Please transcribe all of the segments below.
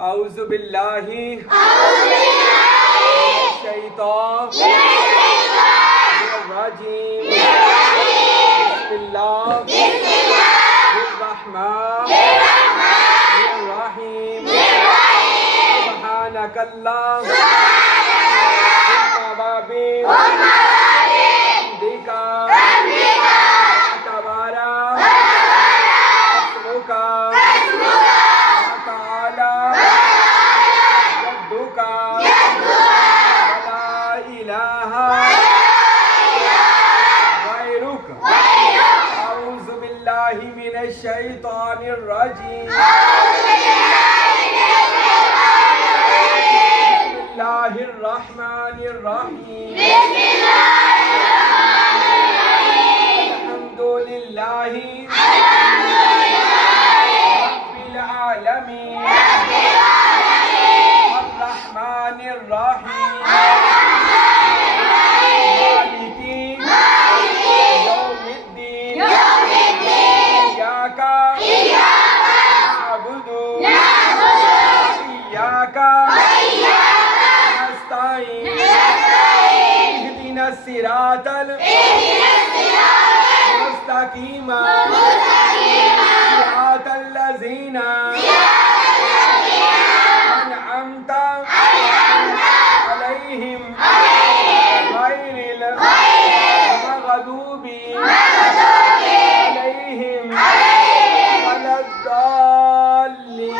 أعوذ بالله الشيطان الرجيم بسم الله الرحمن الرحيم سبحانك اللهم وبحمدك تبارك اسمك وتعالى جدك ولا إله غيرك أعوذ بالله من الشيطان الرجيم بسم الله الرحمن الرحيم الحمد لله رب العالمين الرحمن الرحيم مالك يوم الدين إياك نعبد وإياك نستعين اهدنا الصراط المستقيم صراط الذين أنعمت عليهم غير المغضوب عليهم ولا الضالين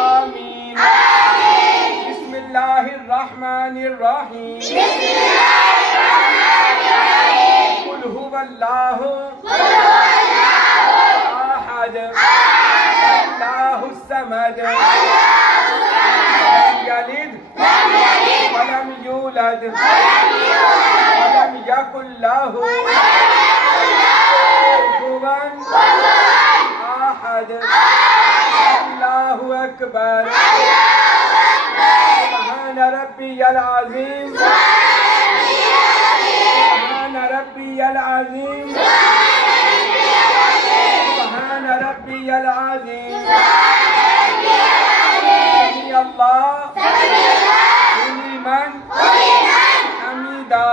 آمين بسم الله الرحمن الرحيم قل هو الله أحد الله الصمد لم يلد ولم يولد ولم يكن له كفوا أحد الله أكبر سبحان ربي العظيم سبحان ربي العظيم سبحان ربي العظيم سمي الله لمن حمدا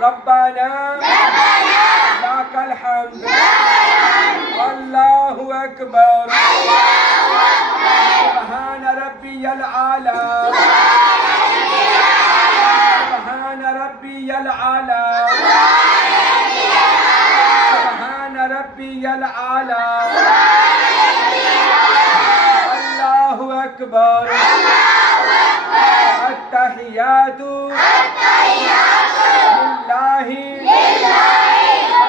ربنا لك الحمد الله أكبر سبحان ربي الأعلى سبحان ربي الأعلى سبحان ربي الأعلى الله أكبر التحيات لله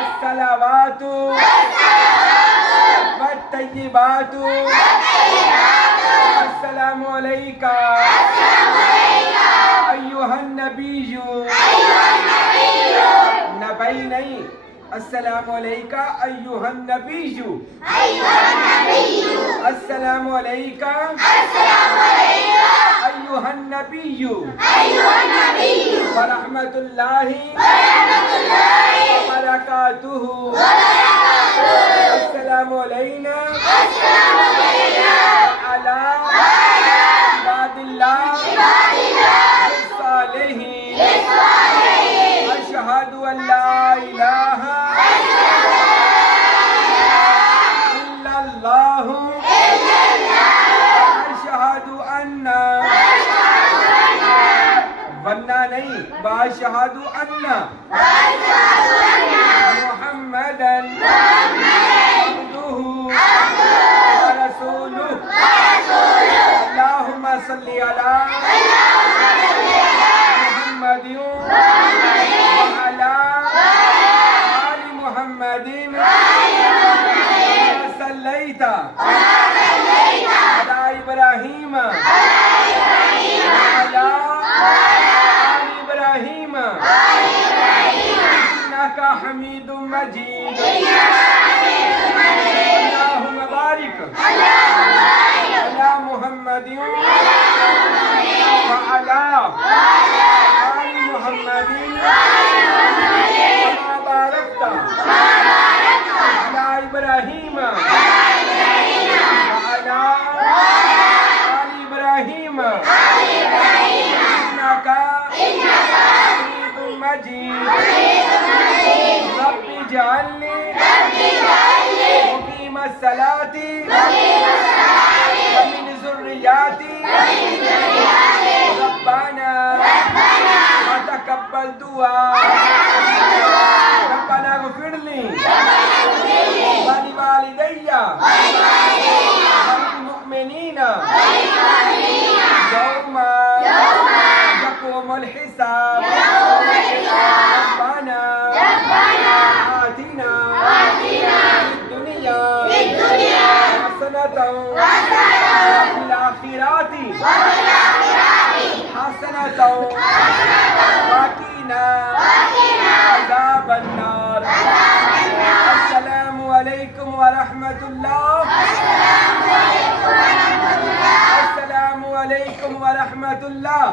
الصلوات والطيبات السلام عليك أيها النبي نبيني السلام عليك أيها النبي السلام عليك أيها النبي ورحمة الله وبركاته السلام علينا وعلى عباد الله الصالحين أشهد أن لا إله إلا الله أشهد أن वन्ना नहीं बाशहादु अन्ना मुहम्मदन अब्दुहु व रसूलुहु अल्लाहुम्मा सल्ली अला मुहम्मदिन व अला आलि मुहम्मदिन सल्लैता अला इब्राहीम अला إنك حميد مجيد اللهم بارك على محمد وعلى آل محمد كما باركت على إبراهيم رب اجعلني مقيم الصلاة ومن ذرياتي ربنا وتقبل دعاء ربنا اغفر لي ولوالدي وللمؤمنين يوم يقوم الحساب ربنا آتنا في الدنيا حسنة وفي الآخرة حسنة وقنا عذاب النار. السلام عليكم ورحمة الله. السلام عليكم ورحمة الله.